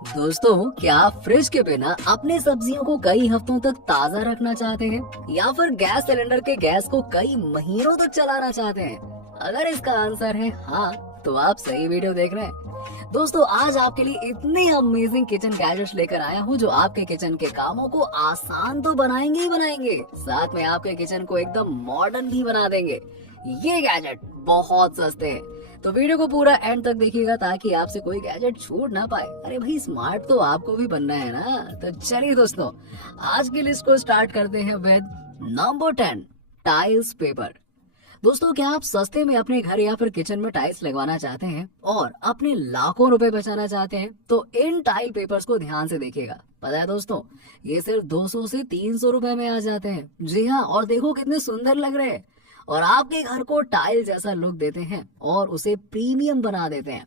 दोस्तों, क्या आप फ्रिज के बिना अपने सब्जियों को कई हफ्तों तक ताज़ा रखना चाहते हैं या फिर गैस सिलेंडर के गैस को कई महीनों तक चलाना चाहते हैं? अगर इसका आंसर है हाँ, तो आप सही वीडियो देख रहे हैं। दोस्तों, आज आपके लिए इतने अमेजिंग किचन गैजेट्स लेकर आया हूँ जो आपके किचन के कामों को आसान तो बनाएंगे ही बनाएंगे, साथ में आपके किचन को एकदम मॉडर्न भी बना देंगे। ये गैजेट बहुत सस्ते हैं, तो वीडियो को पूरा एंड तक देखिएगा ताकि आपसे कोई गैजेट छूट ना पाए। अरे भाई, स्मार्ट तो आपको भी बनना है ना। तो चलिए दोस्तों, आज की लिस्ट को स्टार्ट करते हैं विद नंबर 10, टाइल्स पेपर। दोस्तों, क्या आप सस्ते में अपने घर या फिर किचन में टाइल्स लगवाना चाहते हैं और अपने लाखों रुपए बचाना चाहते हैं? तो इन टाइल पेपर्स को ध्यान से देखिएगा। पता है दोस्तों, ये सिर्फ 200 से 300 रुपए में आ जाते हैं। जी हाँ, और देखो कितने सुंदर लग रहे हैं और आपके घर को टाइल जैसा लुक देते हैं और उसे प्रीमियम बना देते हैं।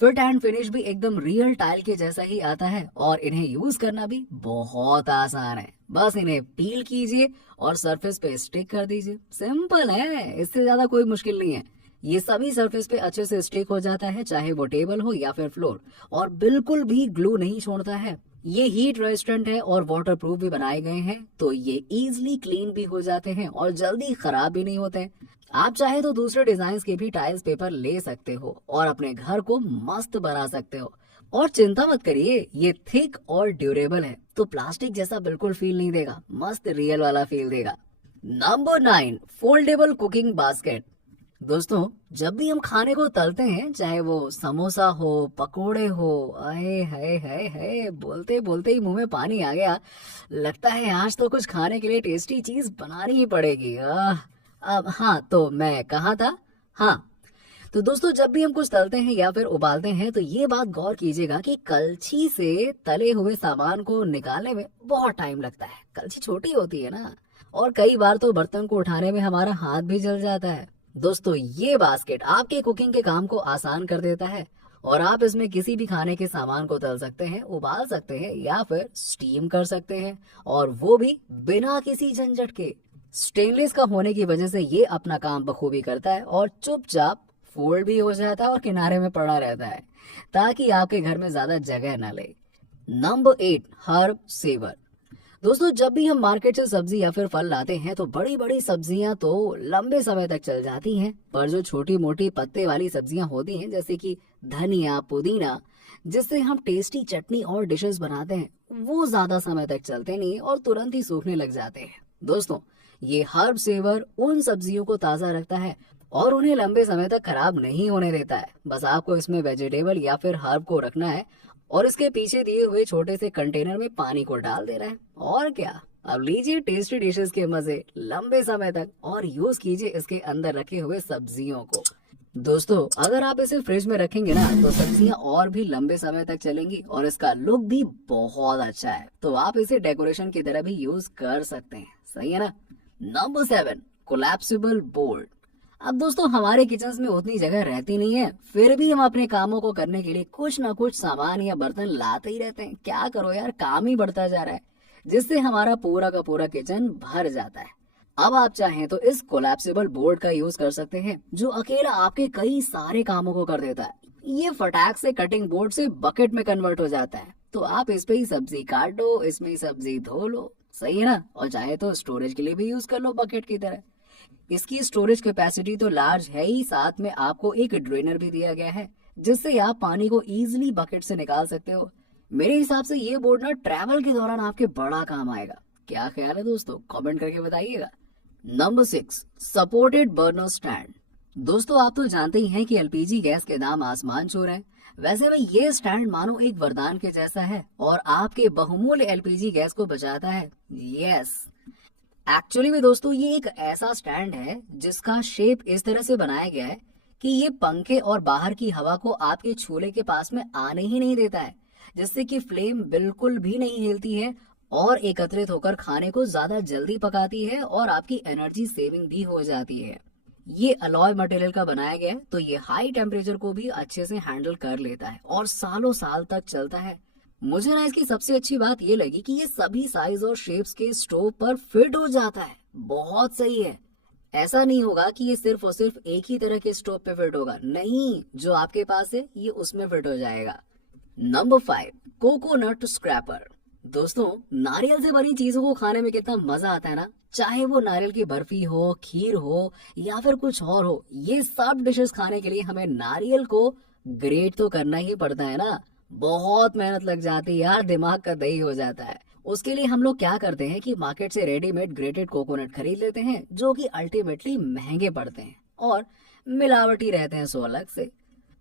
फिट एंड फिनिश भी एकदम रियल टाइल के जैसा ही आता है और इन्हें यूज करना भी बहुत आसान है। बस इन्हें पील कीजिए और सरफेस पे स्टिक कर दीजिए। सिंपल है, इससे ज्यादा कोई मुश्किल नहीं है। ये सभी सरफेस पे अच्छे से स्टिक हो जाता है, चाहे वो टेबल हो या फिर फ्लोर, और बिल्कुल भी ग्लू नहीं छोड़ता है। ये हीट रेजिस्टेंट है और वाटर प्रूफ भी बनाए गए हैं, तो ये इजीली क्लीन भी हो जाते हैं और जल्दी खराब भी नहीं होते। आप चाहे तो दूसरे डिजाइन के भी टाइल्स पेपर ले सकते हो और अपने घर को मस्त बना सकते हो। और चिंता मत करिए, ये थिक और ड्यूरेबल है, तो प्लास्टिक जैसा बिल्कुल फील नहीं देगा, मस्त रियल वाला फील देगा। Number 9, foldable cooking basket. दोस्तों, जब भी हम खाने को तलते हैं, चाहे वो समोसा हो, पकोड़े हो, आए हाय हाय हाय, बोलते बोलते ही मुंह में पानी आ गया। लगता है आज तो कुछ खाने के लिए टेस्टी चीज बनानी ही पड़ेगी। अब हाँ, तो मैं कहाँ था? हाँ, तो दोस्तों, जब भी हम कुछ तलते हैं या फिर उबालते हैं तो ये बात गौर कीजिएगा कि कलछी से तले हुए सामान को निकालने में बहुत टाइम लगता है। कलछी छोटी होती है ना, और कई बार तो बर्तन को उठाने में हमारा हाथ भी जल जाता है। दोस्तों, ये बास्केट आपके कुकिंग के काम को आसान कर देता है और आप इसमें किसी भी खाने के सामान को तल सकते हैं, उबाल सकते हैं या फिर स्टीम कर सकते हैं, और वो भी बिना किसी झंझट के। स्टेनलेस का होने की वजह से ये अपना काम बखूबी करता है और चुपचाप फोल्ड भी हो जाता है और किनारे में पड़ा रहता है, ताकि आपके घर में ज्यादा जगह ना ले। Number 8, herb saver. दोस्तों, जब भी हम मार्केट से सब्जी या फिर फल लाते हैं तो बड़ी बड़ी सब्जियां तो लंबे समय तक चल जाती हैं, पर जो छोटी मोटी पत्ते वाली सब्जियां होती हैं, जैसे कि धनिया, पुदीना, जिससे हम टेस्टी चटनी और डिशेस बनाते हैं, वो ज्यादा समय तक चलते नहीं और तुरंत ही सूखने लग जाते हैं। दोस्तों, ये हर्ब सेवर उन सब्जियों को ताजा रखता है और उन्हें लंबे समय तक खराब नहीं होने देता है। बस आपको इसमें वेजिटेबल या फिर हर्ब को रखना है और इसके पीछे दिए हुए छोटे से कंटेनर में पानी को डाल देना है, और क्या। अब लीजिए टेस्टी डिशेस के मजे लंबे समय तक और यूज कीजिए इसके अंदर रखे हुए सब्जियों को। दोस्तों, अगर आप इसे फ्रिज में रखेंगे ना तो सब्जियां और भी लंबे समय तक चलेंगी और इसका लुक भी बहुत अच्छा है, तो आप इसे डेकोरेशन की तरह भी यूज कर सकते हैं। सही है ना। Number 7, collapsible board. अब दोस्तों, हमारे किचन में उतनी जगह रहती नहीं है, फिर भी हम अपने कामों को करने के लिए कुछ ना कुछ सामान या बर्तन लाते ही रहते हैं। क्या करो यार, काम ही बढ़ता जा रहा है, जिससे हमारा पूरा का पूरा किचन भर जाता है। अब आप चाहें तो इस कोलैप्सिबल बोर्ड का यूज कर सकते हैं, जो अकेला आपके कई सारे कामों को कर देता है। ये फटाक से कटिंग बोर्ड से बकेट में कन्वर्ट हो जाता है, तो आप इस पे ही सब्जी काट दो, इसमें ही सब्जी धो लो। सही है ना। और चाहे तो स्टोरेज के लिए भी यूज कर लो बकेट की तरह। इसकी स्टोरेज कैपेसिटी तो लार्ज है ही, साथ में आपको एक ड्रेनर भी दिया गया है, जिससे आप पानी को इजीली बकेट से निकाल सकते हो। मेरे हिसाब से ये बोर्ड ना ट्रैवल के दौरान आपके बड़ा काम आएगा। क्या ख्याल है दोस्तों, कमेंट करके बताइएगा। Number 6, supported burner stand. दोस्तों, आप तो जानते ही हैं कि एलपीजी गैस के दाम आसमान छू रहे हैं। वैसे में ये स्टैंड मानो एक वरदान के जैसा है और आपके बहुमूल्य एलपीजी गैस को बचाता है। यस, एक्चुअली में दोस्तों, ये एक ऐसा स्टैंड है जिसका शेप इस तरह से बनाया गया है कि ये पंखे और बाहर की हवा को आपके चूल्हे के पास में आने ही नहीं देता है, जिससे कि फ्लेम बिल्कुल भी नहीं हिलती है और एकत्रित होकर खाने को ज्यादा जल्दी पकाती है और आपकी एनर्जी सेविंग भी हो जाती है। ये अलॉय मटेरियल का बनाया गया है, तो ये हाई टेम्परेचर को भी अच्छे से हैंडल कर लेता है और सालों साल तक चलता है। मुझे ना इसकी सबसे अच्छी बात ये लगी कि ये सभी साइज और शेप्स के स्टोव पर फिट हो जाता है। बहुत सही है। ऐसा नहीं होगा कि ये सिर्फ और सिर्फ एक ही तरह के स्टोव पे फिट होगा, नहीं, जो आपके पास है ये उसमें फिट हो जाएगा। Number 5, coconut scraper. दोस्तों, नारियल से बनी चीजों को खाने में कितना मजा आता है ना। चाहे वो नारियल की बर्फी हो, खीर हो या फिर कुछ और हो, ये सब डिशेस खाने के लिए हमें नारियल को ग्रेट तो करना ही पड़ता है ना। बहुत मेहनत लग जाती है यार, दिमाग का दही हो जाता है। उसके लिए हम लोग क्या करते हैं कि मार्केट से रेडीमेड ग्रेटेड कोकोनट खरीद लेते हैं, जो कि अल्टीमेटली महंगे पड़ते हैं और मिलावटी रहते हैं, सो अलग से।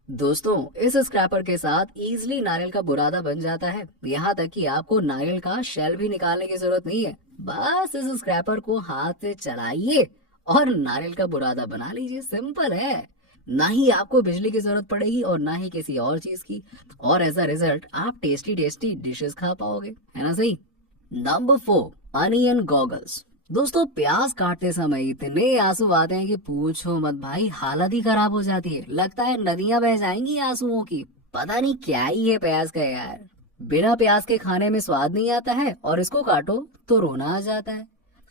दोस्तों, इस स्क्रैपर के साथ इजीली नारियल का बुरादा बन जाता है। यहाँ तक कि आपको नारियल का शेल भी निकालने की जरूरत नहीं है। बस इस स्क्रैपर को हाथ से चलाइए और नारियल का बुरादा बना लीजिए। सिंपल है। ना ही आपको बिजली की जरूरत पड़ेगी और ना ही किसी और चीज की, और एज अ रिजल्ट आप टेस्टी टेस्टी डिशेस खा पाओगे, है ना सही। Number 4, onion goggles. दोस्तों, प्याज काटते समय इतने आंसू आते हैं कि पूछो मत भाई, हालत ही खराब हो जाती है। लगता है नदियां बह जाएंगी आंसुओं की। पता नहीं क्या ही है प्याज का यार। बिना प्याज के खाने में स्वाद नहीं आता है और इसको काटो तो रोना आ जाता है।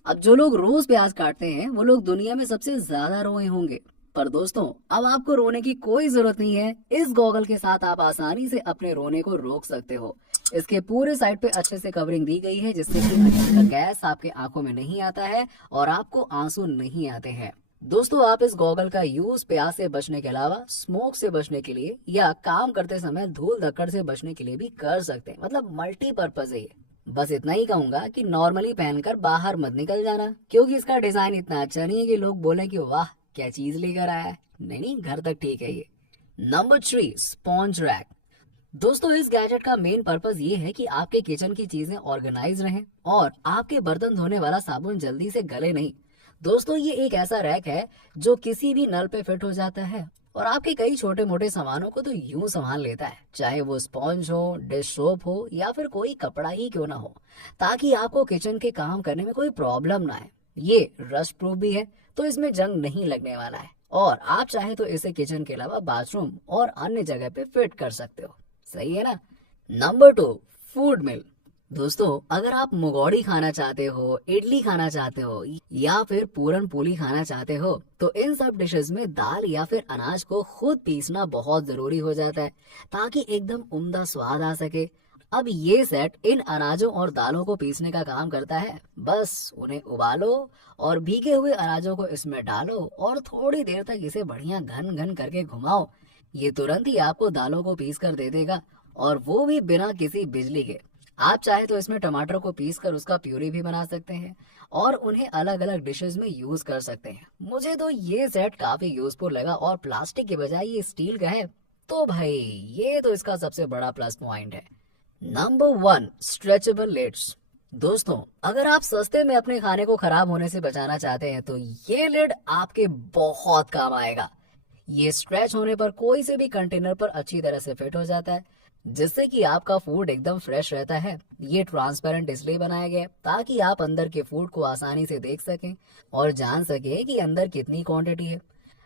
अब जो लोग रोज प्याज काटते हैं वो लोग दुनिया में सबसे ज्यादा रोए होंगे। पर दोस्तों, अब आपको रोने की कोई जरूरत नहीं है। इस गॉगल के साथ आप आसानी से अपने रोने को रोक सकते हो। इसके पूरे साइड पे अच्छे से कवरिंग दी गई है, जिससे कि अनियन का गैस आपके आंखों में नहीं आता है और आपको आंसू नहीं आते हैं। दोस्तों, आप इस गॉगल का यूज प्याज से बचने के अलावा स्मोक से बचने के लिए या काम करते समय धूल धक्कड़ से बचने के लिए भी कर सकते हैं। मतलब मल्टीपर्पज है ये। बस इतना ही कहूंगा कि नॉर्मली पहनकर बाहर मत निकल जाना, क्योंकि इसका डिजाइन इतना अच्छा नहीं है कि लोग बोले कि वाह क्या चीज लेकर आया है। नहीं नहीं, घर तक ठीक है ये। Number 3, sponge rack. दोस्तों, इस गैजेट का मेन पर्पस ये है कि आपके किचन की चीजें ऑर्गेनाइज रहें और आपके बर्तन धोने वाला साबुन जल्दी से गले नहीं। दोस्तों, ये एक ऐसा रैक है जो किसी भी नल पे फिट हो जाता है और आपके कई छोटे मोटे सामानों को तो यूं संभाल लेता है, चाहे वो स्पॉन्ज हो, डिश सोप हो या फिर कोई कपड़ा ही क्यों ना हो, ताकि आपको किचन के काम करने में कोई प्रॉब्लम ना आए। ये रस्ट प्रूफ भी है, तो इसमें जंग नहीं लगने वाला है और आप चाहे तो इसे किचन के अलावा बाथरूम और अन्य जगह पे फिट कर सकते हो। सही है ना। नंबर 2, फूड मिल। दोस्तों, अगर आप मुगौड़ी खाना चाहते हो, इडली खाना चाहते हो या फिर पूरन पोली खाना चाहते हो, तो इन सब डिशेस में दाल या फिर अनाज को खुद पीसना बहुत जरूरी हो जाता है, ताकि एकदम उम्दा स्वाद आ सके। अब ये सेट इन अनाजों और दालों को पीसने का काम करता है। बस उन्हें उबालो और भीगे हुए अनाजों को इसमें डालो और थोड़ी देर तक इसे बढ़िया घन घन करके घुमाओ। ये तुरंत ही आपको दालों को पीस कर दे देगा, और वो भी बिना किसी बिजली के। आप चाहे तो इसमें टमाटर को पीस कर उसका प्यूरी भी बना सकते हैं और उन्हें अलग अलग डिशेस में यूज कर सकते हैं। मुझे तो ये सेट काफी यूजफुल लगा और प्लास्टिक के बजाय ये स्टील का है, तो भाई ये तो इसका सबसे बड़ा प्लस पॉइंट है। Number 1, stretchable lids. दोस्तों, अगर आप सस्ते में अपने खाने को खराब होने से बचाना चाहते हैं तो ये लिड आपके बहुत काम आएगा। ये स्ट्रेच होने पर कोई से भी कंटेनर पर अच्छी तरह से फिट हो जाता है, जिससे कि आपका फूड एकदम फ्रेश रहता है। ये ट्रांसपेरेंट इसलिए बनाया गया है ताकि आप अंदर के फूड को आसानी से देख सकें और जान सकें कि अंदर कितनी क्वांटिटी है।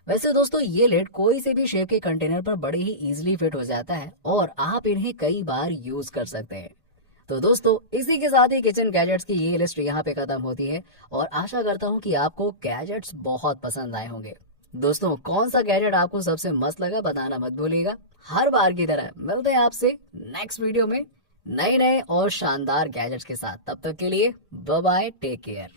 वैसे दोस्तों, ये लिड कोई से भी शेप के कंटेनर पर बड़ी ही इजीली फिट हो जाता है और आप इन्हें कई बार यूज कर सकते हैं। तो दोस्तों, इसी के साथ ही किचन गैजेट्स की ये लिस्ट यहाँ पे खत्म होती है और आशा करता हूँ कि आपको गैजेट्स बहुत पसंद आए होंगे। दोस्तों, कौन सा गैजेट आपको सबसे मस्त लगा बताना मत भूलिएगा। हर बार की तरह मिलते हैं आपसे नेक्स्ट वीडियो में नए नए और शानदार गैजेट्स के साथ। तब तक के लिए बाय बाय, टेक केयर।